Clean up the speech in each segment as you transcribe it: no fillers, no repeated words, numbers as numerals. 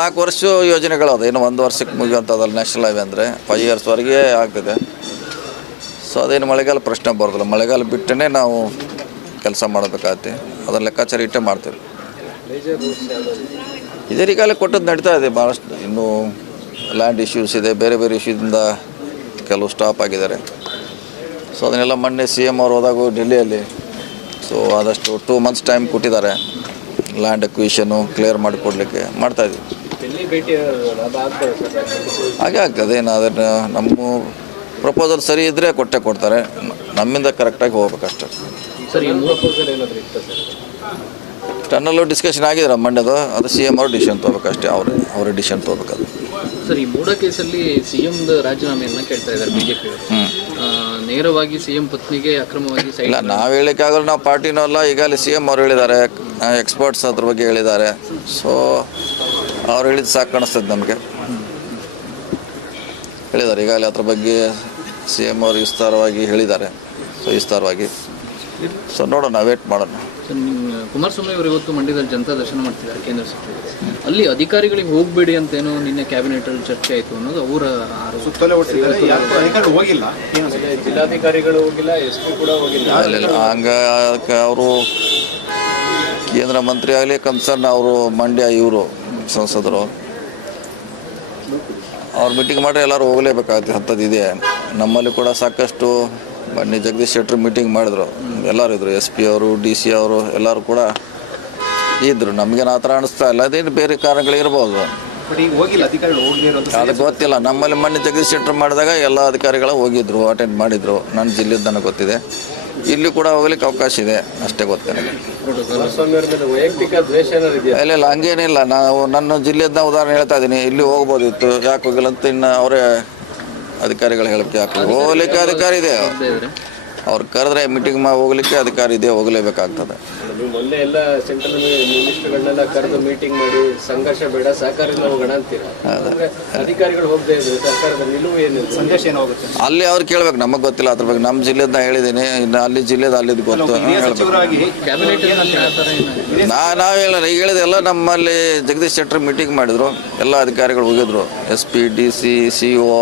4 ವರ್ಷ ಯೋಜನೆಗಳು ಅದು, ಇನ್ನು 1 ವರ್ಷಕ್ಕೆ ಮುಗಿಯುವಂಥದ್ದಲ್ಲ. ನ್ಯಾಷನಲ್ ಹೈವೇ ಅಂದರೆ 5 ಇಯರ್ಸ್ವರೆಗೆ ಆಗ್ತದೆ. ಸೊ ಅದೇನು ಮಳೆಗಾಲ ಪ್ರಶ್ನೆ ಬರೋದಿಲ್ಲ. ಮಳೆಗಾಲ ಬಿಟ್ಟೇ ನಾವು ಕೆಲಸ ಮಾಡಬೇಕಾಗತ್ತೆ. ಅದನ್ನು ಲೆಕ್ಕಾಚಾರ ಇಟ್ಟೇ ಮಾಡ್ತೀವಿ. ಇದೇ ರೀತಿಯಲ್ಲಿ ಕೊಟ್ಟದ್ದು ನಡೀತಾ ಇದೆ ಭಾಳಷ್ಟು. ಇನ್ನೂ ಲ್ಯಾಂಡ್ ಇಶ್ಯೂಸ್ ಇದೆ, ಬೇರೆ ಬೇರೆ ಇಶ್ಯೂದಿಂದ ಕೆಲವು ಸ್ಟಾಪ್ ಆಗಿದ್ದಾರೆ. ಸೊ ಅದನ್ನೆಲ್ಲ ಮೊನ್ನೆ CM ಅವ್ರು ಹೋದಾಗ ಡೆಲ್ಲಿಯಲ್ಲಿ ಸೊ ಆದಷ್ಟು 2 ಮಂತ್ಸ್ ಟೈಮ್ ಕೊಟ್ಟಿದ್ದಾರೆ ಲ್ಯಾಂಡ್ ಅಕ್ವಿಷನು ಕ್ಲಿಯರ್ ಮಾಡಿಕೊಡ್ಲಿಕ್ಕೆ. ಮಾಡ್ತಾಯಿದ್ವಿ. ಹಾಗೆ ಆಗ್ತದೆ. ಅದನ್ನು ನಮ್ಮ ಪ್ರಪೋಸಲ್ ಸರಿ ಇದ್ದರೆ ಕೊಡ್ತಾರೆ. ನಮ್ಮಿಂದ ಕರೆಕ್ಟಾಗಿ ಹೋಗ್ಬೇಕಷ್ಟೆ. ಟನ್ನಲ್ಲೂ ಡಿಸ್ಕಷನ್ ಆಗಿದೆ ನಮ್ಮ ಮಂಡ್ಯದು. ಅದು CM ಅವರು ಡಿಸಿಷನ್ ತೊಗೋಬೇಕಷ್ಟೇ. ಅವರೇ ಡಿಸಿಷನ್ ತೊಗೋಬೇಕದು. ಸರ್, ಈ ಮೂಡ ಕೇಸಲ್ಲಿ CM ರಾಜೀನಾಮೆಯನ್ನು ಕೇಳ್ತಾ ಇದ್ದಾರೆ BJP ಅವರು. ನೇರವಾಗಿ CM ಪತ್ನಿಗೆ ಅಕ್ರಮವಾಗಿ ಇಲ್ಲ, ನಾವು ಹೇಳಿಕ್ಕಾಗಲ್ಲ. ನಾವು ಪಾರ್ಟಿನೂ ಅಲ್ಲ. ಈಗಾಗಲೇ CM ಅವ್ರು ಹೇಳಿದ್ದಾರೆ, ಎಕ್ಸ್ಪರ್ಟ್ಸ್ ಅದ್ರ ಬಗ್ಗೆ ಹೇಳಿದ್ದಾರೆ. ಸೊ ಅವ್ರು ಹೇಳಿದ್ದು ಸಾಕು ಕಾಣಿಸ್ತದೆ ನಮಗೆ. ಹೇಳಿದ್ದಾರೆ ಈಗಾಗಲೇ ಅದ್ರ ಬಗ್ಗೆ CM ಅವರು ವಿಸ್ತಾರವಾಗಿ ಹೇಳಿದ್ದಾರೆ. ಸೊ ವಿಸ್ತಾರವಾಗಿ ಸೊ ನೋಡೋಣ, ವೇಟ್ ಮಾಡೋಣ. ಕುಮಾರಸ್ವಾಮಿ ಅವರು ಇವತ್ತು ಮಂಡ್ಯದಲ್ಲಿ ಜನತಾ ದರ್ಶನ ಮಾಡ್ತಿದ್ದಾರೆ, ಕೇಂದ್ರ ಸಚಿವರು. ಅಲ್ಲಿ ಅಧಿಕಾರಿಗಳಿಗೆ ಹೋಗಬೇಡಿ ಅಂತೇನೋ ನಿನ್ನೆ ಕ್ಯಾಬಿನೆಟಲ್ಲಿ ಚರ್ಚೆ ಆಯಿತು ಅನ್ನೋದು ಅವರ ಜಿಲ್ಲಾಧಿಕಾರಿಗಳು ಹೋಗಿಲ್ಲ, SP ಕೂಡ ಹೋಗಿಲ್ಲ. ಹಂಗೆ ಅವರು ಕೇಂದ್ರ ಮಂತ್ರಿ ಆಗಲಿ ಕನ್ಸರ್ನ್ ಅವರು ಮಂಡ್ಯ ಇವರು ಸಂಸದರು ಅವ್ರು ಮೀಟಿಂಗ್ ಮಾಡಿದ್ರೆ ಎಲ್ಲರೂ ಹೋಗಲೇಬೇಕಾಗುತ್ತೆ. ಅಂಥದ್ದಿದೆ. ನಮ್ಮಲ್ಲಿ ಕೂಡ ಸಾಕಷ್ಟು ಮೊನ್ನೆ ಜಗದೀಶ್ ಶೆಟ್ಟರ್ ಮೀಟಿಂಗ್ ಮಾಡಿದ್ರು. ಎಲ್ಲರೂ ಇದ್ದರು, SP ಅವರು, DC ಅವರು ಎಲ್ಲರೂ ಕೂಡ ಇದ್ದರು. ನಮಗೇನು ಆ ಥರ ಅನಿಸ್ತಾ ಇಲ್ಲ. ಅದೇನು ಬೇರೆ ಕಾರಣಗಳಿರ್ಬೋದು, ಅದು ಗೊತ್ತಿಲ್ಲ. ನಮ್ಮಲ್ಲಿ ಮೊನ್ನೆ ಜಗದೀಶ್ ಶೆಟ್ಟರ್ ಮಾಡಿದಾಗ ಎಲ್ಲ ಅಧಿಕಾರಿಗಳು ಹೋಗಿದ್ರು, ಅಟೆಂಡ್ ಮಾಡಿದರು. ನನ್ನ ಜಿಲ್ಲೆದು ನನಗೆ ಗೊತ್ತಿದೆ. ಇಲ್ಲಿ ಕೂಡ ಹೋಗ್ಲಿಕ್ಕೆ ಅವಕಾಶ ಇದೆ, ಅಷ್ಟೇ ಗೊತ್ತಿಲ್ಲ. ಇಲ್ಲ ಹಂಗೇನಿಲ್ಲ. ನಾವು ನನ್ನ ಜಿಲ್ಲೆಯನ್ನ ಉದಾಹರಣೆ ಹೇಳ್ತಾ ಇದ್ದೀನಿ. ಇಲ್ಲಿ ಹೋಗ್ಬೋದಿತ್ತು, ಯಾಕೆ ಹೋಗಿಲ್ಲ ಅಂತ ಇನ್ನು ಅವರೇ ಅಧಿಕಾರಿಗಳು ಹೇಳಕ್ಕೆ ಯಾಕೆ ಹೋಗ್ಲಿಕ್ಕೆ ಅಧಿಕಾರ ಇದೆ. ಅವ್ರು ಕರೆದ್ರೆ ಮೀಟಿಂಗ್ ಹೋಗ್ಲಿಕ್ಕೆ ಅಧಿಕಾರ ಇದೆ, ಹೋಗಲೇಬೇಕಾಗ್ತದೆ. ಮೊನ್ನೆ ಎಲ್ಲ ಸೆಂಟ್ರಲ್ ಮಿನಿಸ್ಟರ್ಗಳನ್ನೆಲ್ಲ ಕರೆದು ಮೀಟಿಂಗ್ ಮಾಡಿ ಸಂಘರ್ಷ ಬೇಡ, ಸಹಕಾರದಿಂದ ಹೋಗೋಣ ಅಂತೀರಾ. ಅಧಿಕಾರಿಗಳು ಹೋಗದೆ ಇದ್ರು, ಸರ್ಕಾರದ ನಿಲುವು ಏನು, ಸಂದೇಶ ಏನಾಗುತ್ತೆ ಅಲ್ಲಿ ಅವ್ರು ಕೇಳ್ಬೇಕು. ನಮಗೆ ಗೊತ್ತಿಲ್ಲ ಅದ್ರ ಬಗ್ಗೆ. ನಮ್ಮ ಜಿಲ್ಲೆದ ನಾ ಹೇಳಿದ್ದೀನಿ, ಇನ್ನು ಅಲ್ಲಿ ಜಿಲ್ಲೆದ ಅಲ್ಲಿದ್ದು ಗೊತ್ತು. ನಾವು ಹೇಳೋಣ. ಈಗ ಹೇಳಿದೆಲ್ಲ ನಮ್ಮಲ್ಲಿ ಜಗದೀಶ್ ಶೆಟ್ಟರ್ ಮೀಟಿಂಗ್ ಮಾಡಿದ್ರು, ಎಲ್ಲ ಅಧಿಕಾರಿಗಳು ಹೋಗಿದ್ರು. SP, DC, CO,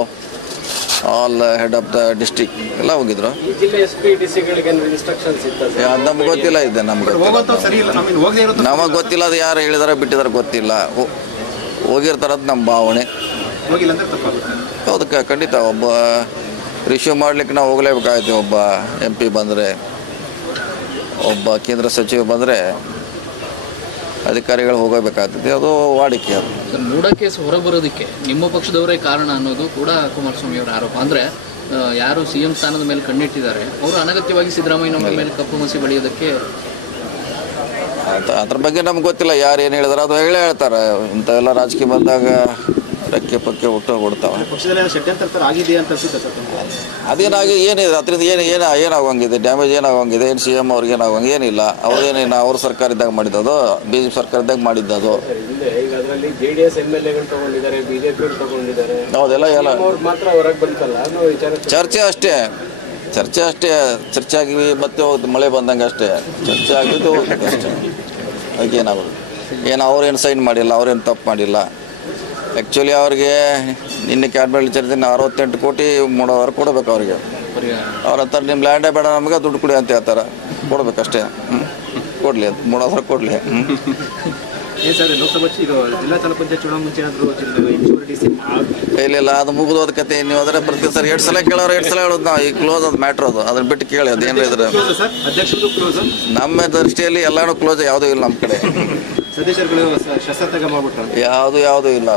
all head of the district ಎಲ್ಲ ಹೋಗಿದ್ರು. ನಮ್ಗೆ ಗೊತ್ತಿಲ್ಲ ಇದೆ. ನಮ್ಗೆ ಗೊತ್ತಿಲ್ಲ. ಅದು ಯಾರು ಹೇಳಿದಾರೆ ಬಿಟ್ಟಿದಾರೆ ಗೊತ್ತಿಲ್ಲ. ಹೋಗಿರ್ತಾರದು ನಮ್ಮ ಭಾವನೆ. ಹೌದು, ಖಂಡಿತ. ಒಬ್ಬ ರಿಸೀವ್ ಮಾಡ್ಲಿಕ್ಕೆ ನಾವು ಹೋಗಲೇಬೇಕಾಗುತ್ತೆ. ಒಬ್ಬ MP ಬಂದರೆ, ಒಬ್ಬ ಕೇಂದ್ರ ಸಚಿವ ಬಂದರೆ ಅಧಿಕಾರಿಗಳು ಹೋಗಬೇಕಾಗ್ತದೆ. ಅದು ವಾಡಿಕೆ. ಅದು ಮೂಡ ಕೇಸ್ ಹೊರಬರೋದಕ್ಕೆ ನಿಮ್ಮ ಪಕ್ಷದವರೇ ಕಾರಣ ಅನ್ನೋದು ಕೂಡ ಕುಮಾರಸ್ವಾಮಿ ಅವರ ಆರೋಪ. ಅಂದರೆ ಯಾರು CM ಸ್ಥಾನದ ಮೇಲೆ ಕಣ್ಣಿಟ್ಟಿದ್ದಾರೆ ಅವರು ಅನಗತ್ಯವಾಗಿ ಸಿದ್ದರಾಮಯ್ಯನವರ ಮೇಲೆ ಕಪ್ಪು ಮಸಿ ಬಳಿಯೋದಕ್ಕೆ. ಅದ್ರ ಬಗ್ಗೆ ನಮ್ಗೆ ಗೊತ್ತಿಲ್ಲ ಯಾರು ಏನು ಹೇಳಿದಾರೆ. ಅದು ಹೇಳ್ತಾರೆ. ಇಂಥವೆಲ್ಲ ರಾಜಕೀಯ ಬಂದಾಗ ರೆಕ್ಕೆ ಪಕ್ಕೆ ಕೊಡ್ತಾವೆ. ಅದೇನಾಗಿ ಏನಿದೆ ಅದರಿಂದ ಏನಾಗೋಂಗಿದೆ, ಡ್ಯಾಮೇಜ್ ಏನಾಗೋಂಗಿದೆ. ಏನು CM ಅವ್ರಿಗೆ ಏನಾಗೋಂಗೆ ಏನಿಲ್ಲ. ಅವ್ರೇನೇನು ಅವ್ರ ಸರ್ಕಾರ ಇದ್ದಾಗ ಮಾಡಿದ್ದದು, BJP ಸರ್ಕಾರ ಇದ್ದಾಗ ಮಾಡಿದ್ದದು. ಹೌದೆಲ್ಲ ಎಲ್ಲ ಚರ್ಚೆ ಅಷ್ಟೇ. ಚರ್ಚೆ ಆಗಿ ಮತ್ತೆ ಹೋಗುತ್ತೆ. ಮಳೆ ಬಂದಂಗೆ ಅಷ್ಟೇ ಚರ್ಚೆ ಆಗಿದ್ದು ಹೋಗ್ತದೆ ಅಷ್ಟೇ. ಅದಕ್ಕೆ ಏನಾಗೋದು. ಏನು ಅವ್ರೇನು ಸೈನ್ ಮಾಡಿಲ್ಲ, ಅವ್ರೇನು ತಪ್ಪು ಮಾಡಿಲ್ಲ. ಆ್ಯಕ್ಚುಲಿ ಅವ್ರಿಗೆ ನಿನ್ನೆ ಕ್ಯಾಬಿನೆಟ್ ಚರ್ಚೆ 68 ಕೋಟಿ ಮೂಡೋರು ಕೊಡಬೇಕು ಅವ್ರಿಗೆ. ಅವ್ರ ಅಂತಾರೆ ನಿಮ್ಮ ಲ್ಯಾಂಡೇ ಬೇಡ ನಮಗೆ, ದುಡ್ಡು ಕೊಡಿ ಅಂತ ಹೇಳ್ತಾರೆ. ಕೊಡ್ಬೇಕಷ್ಟೇ. ಕೊಡಲಿ ಅಂತ ಮೂಡೋದ್ರ ಕೊಡಲಿ. ಇಲ್ಲ ಅದು ಮುಗಿದೋದ ಕತೆ. ನೀವು ಅದರ ಪ್ರತಿ ಸರಿ 2 ಸಲ ಕೇಳೋರು 2 ಸಲ ಹೇಳೋದು ನಾವು. ಈಗ ಕ್ಲೋಸ್ ಅದು ಮ್ಯಾಟ್ರ್ ಅದು. ಅದನ್ನ ಬಿಟ್ಟು ಕೇಳಿ ಅದು ಏನು ಇದ್ರೆ ನಮ್ಮ ದೃಷ್ಟಿಯಲ್ಲಿ ಎಲ್ಲಾನು ಕ್ಲೋಸ್. ಯಾವುದೂ ಇಲ್ಲ ನಮ್ಮ ಕಡೆ. ಯಾವುದೂ ಇಲ್ಲ.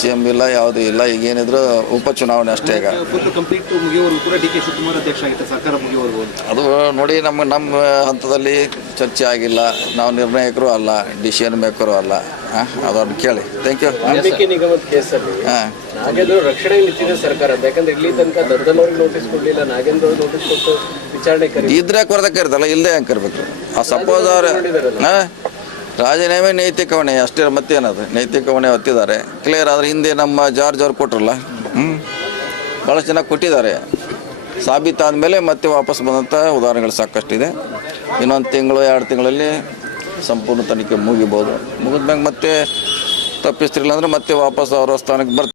CM ಇಲ್ಲ, ಯಾವುದೂ ಇಲ್ಲ. ಈಗೇನಿದ್ರು ಉಪಚುನಾವಣೆ ಅಷ್ಟೇ. ಈಗ ಅದು ನೋಡಿ, ನಮ್ಮ ಹಂತದಲ್ಲಿ ಚರ್ಚೆ ಆಗಿಲ್ಲ. ನಾವು ನಿರ್ಣಾಯಕರು ಅಲ್ಲ, ಡಿಸಿಷನ್ ಮೇಕರು ಅಲ್ಲ. ಅದನ್ನು ಕೇಳಿ. Thank you. ನಿಗಮದ ಕೇಸಲ್ಲಿ ನಾಗೇಂದ್ರ ರಕ್ಷಣೆ ನಿಂತಿದೆ ಸರ್ಕಾರ. ಯಾಕಂದ್ರೆ ಇಲ್ಲಿ ತನಕ ದರ್ದನವ್ರಿಗೆ ನೋಟಿಸ್ ಕೊಡಲಿಲ್ಲ, ನಾಗೇಂದ್ರ ನೋಟಿಸ್ ಕೊಟ್ಟು ವಿಚಾರಣೆ ಇದ್ರೆ ಕೊರದಕ್ಕೆ ಇರ್ತಲ್ಲ, ಇಲ್ಲದೆ ಹೆಂಗೆ ಕರಿಬೇಕು. ಸಪೋಸ್ ಅವ್ರು ರಾಜೀನಾಮೆ ನೈತಿಕ ಹೊಣೆ ಅಷ್ಟೇ, ಮತ್ತೇನದು. ನೈತಿಕ ಹೊಣೆ ಹೊತ್ತಿದ್ದಾರೆ, ಕ್ಲಿಯರ್. ಆದರೆ ಹಿಂದೆ ನಮ್ಮ ಜಾರ್ಜ್ ಅವ್ರು ಕೊಟ್ರಲ್ಲ, ಭಾಳಷ್ಟು ಜನ ಕೊಟ್ಟಿದ್ದಾರೆ. ಸಾಬೀತಾದ ಮೇಲೆ ಮತ್ತೆ ವಾಪಸ್ ಬಂದಂಥ ಉದಾಹರಣೆಗಳು ಸಾಕಷ್ಟಿದೆ. ಇನ್ನೊಂದು ತಿಂಗಳು 2 ತಿಂಗಳಲ್ಲಿ ಸಂಪೂರ್ಣ ತನಿಖೆ ಮುಗಿಬೋದು. ಮುಗಿದ್ಮ್ಯಾಗ ಮತ್ತೆ ತಪ್ಪಿಸ್ತಿರಲಿಲ್ಲ ಅಂದರೆ ಮತ್ತೆ ವಾಪಸ್ ಅವರ ಸ್ಥಾನಕ್ಕೆ ಬರ್ತಾರೆ.